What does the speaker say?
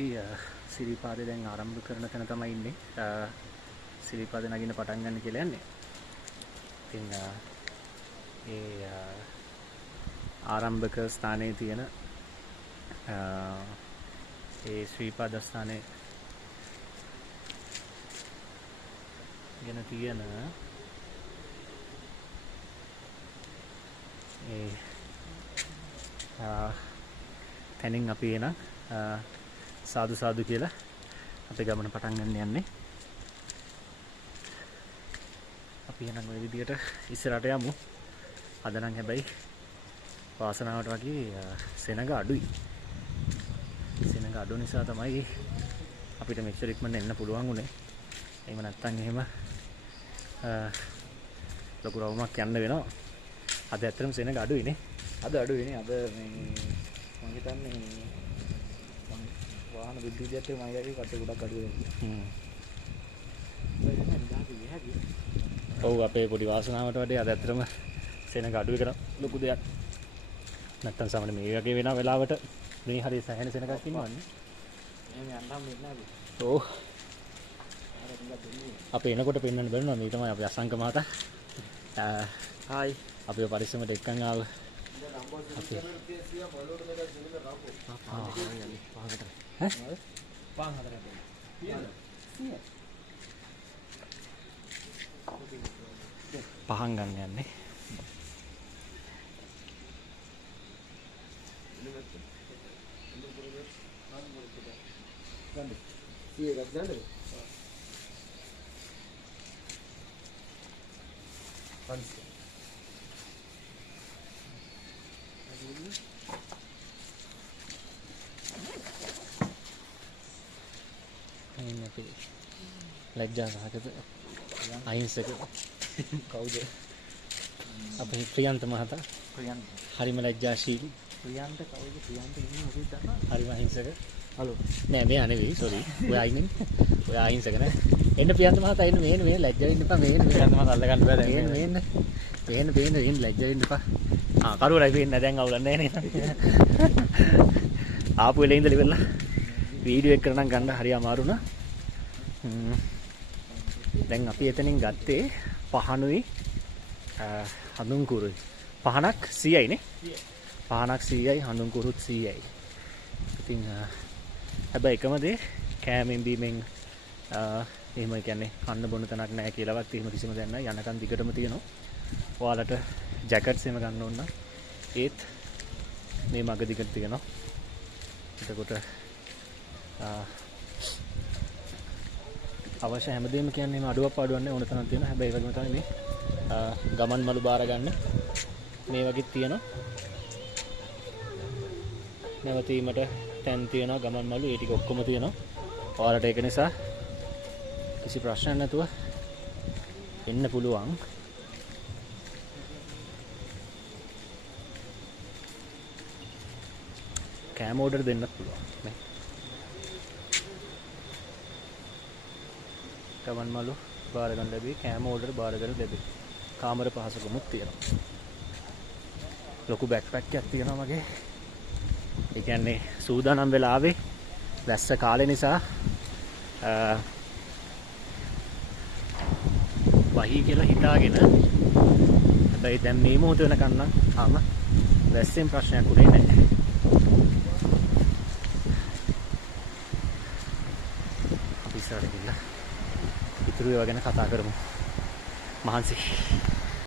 අපි සිරිපාදේ දැන් ආරම්භ කරන තැන තමයි ඉන්නේ. සිරිපාදේ නගින්න පටන් ගන්න කියලා යන්නේ. ඉතින් ඒ ආරම්භක ස්ථානයේ තියෙන ඒ ශ්‍රීපාද ස්ථානයේ ගැන තියෙන ඒ තැනින් අපි එන සාදු සාදු කියලා අපේ ගමන පටන් ගන්න යන්නේ. අපි එනං ওই විදියට ඉස්සරහට යමු. අද නම් හැබැයි වාසනාවට වගේ සෙනඟ අඩුයි. සෙනඟ අඩු නිසා තමයි අපිට මෙච්චර ඉක්මනට එන්න පුළුවන් උනේ. එහෙම නැත්නම් එහෙම ලොකු රවුමක් යන්න වෙනවා. අද ඇත්තටම සෙනඟ අඩුයිනේ. අද අඩුයිනේ. අද මේ මම හිතන්නේ වාහන විද්‍යුතියත් මම හිතන්නේ කට්ටිය ගොඩක් අඩු වෙනවා. ඔව් අපේ පොඩි වාසනාවට වඩා අද ඇත්තටම සෙනඟ අඩුයි කරා ලොකු දෙයක්. නැත්තම් සමහර මේ වගේ වෙන වෙලාවට මේ හරිය සැහැණ සෙනඟක් ඉන්නවන්නේ. එහෙම යන්නම් වෙන්නේ නැහැ. ඔව්. අපි එනකොට පෙන්වන්න බැරිනවා මේ තමයි අපේ අසංක මහතා. හායි. අපේ පරිස්සමට එක්කන් ආව. අපි පහන් ගන්න යන්නේ. ini අපි ලැජ්ජා සහගත අහිංසක කවුද අපේ ප්‍රියන්ත මහතා. ප්‍රියන්ත හරිම ලැජ්ජාශීලී. ප්‍රියන්ත කවුද? ප්‍රියන්ත ඉන්නේ මොකද දන්නා? හරිම අහිංසක. හලෝ නෑ මෙයා නෙවෙයි සෝරි. ඔයා ඉන්නේ. ඔයා අහිංසක නෑ. එන්න ප්‍රියන්ත මහතා එන්න මේ ලැජ්ජා වෙන්න එපා. මේ ප්‍රියන්ත මහතා අල්ල ගන්න බෑ දැන්. මේ ලැජ්ජා වෙන්න එපා. කරුවරයි පේන්නේ දැන් අවුලක් නෑ නේද? ආපු වෙලේ ඉඳලා ඉවරලා වීඩියෝ එක කරනම් ගන්න හරි අමාරු නා. දැන් අපි එතනින් ගත්තේ පහනුයි හඳුන්කුරුයි. පහනක් 100යි නේ. පහනක් 100යි හඳුන්කුරුත් 100යි. ඉතින් හැබැයි එකම දේ කෑමෙන් බීමෙන් එහෙම කියන්නේ කන්න බොන තැනක් නැහැ කියලාවත් එහෙම කිසිම දෙයක් නැහැ. යනකන් දිගටම තියෙනවා. ඔයාලට ජැකට්ස් එහෙම ගන්න ඕන නම් ඒත් මේ මග දිගට තියෙනවා. එතකොට අවශ්‍ය හැමදේම කියන්නේ මේ අඩුවක් පාඩුවක් නැහැ ඕන තරම් තියෙනවා. හැබැයි ඒ වගේම තමයි මේ ගමන් මළු බාර ගන්න මේ වගේ තියෙනවා. නැවතීමට තැන් තියෙනවා ගමන් මළු ඒ ටික ඔක්කොම තියෙනවා. ඔයාලට ඒක නිසා කිසි ප්‍රශ්නයක් නැතුව එන්න පුළුවන්. කෑම ඕඩර් දෙන්නත් පුළුවන් නේ. ගමන් මළු බාර ගන්න ලැබේ. කෑම ඕඩර් බාර ගන්න ලැබේ. කාමර පහසුකමුත් තියෙනවා. ලොකු බෑක්පැක් එකක් තියෙනවා මගේ. ඒ කියන්නේ සූදානම් වෙලා ආවේ වැස්ස කාලේ නිසා වහී කියලා හිතාගෙන. හැබැයි දැන් මේ මොහොත වෙනකන් නම් ආම වැස්සෙන් ප්‍රශ්නයක් උනේ නැහැ. අපි ඉස්සරහට ගිහලා ඉතුරු ඒවා ගැන කතා කරමු. මහන්සි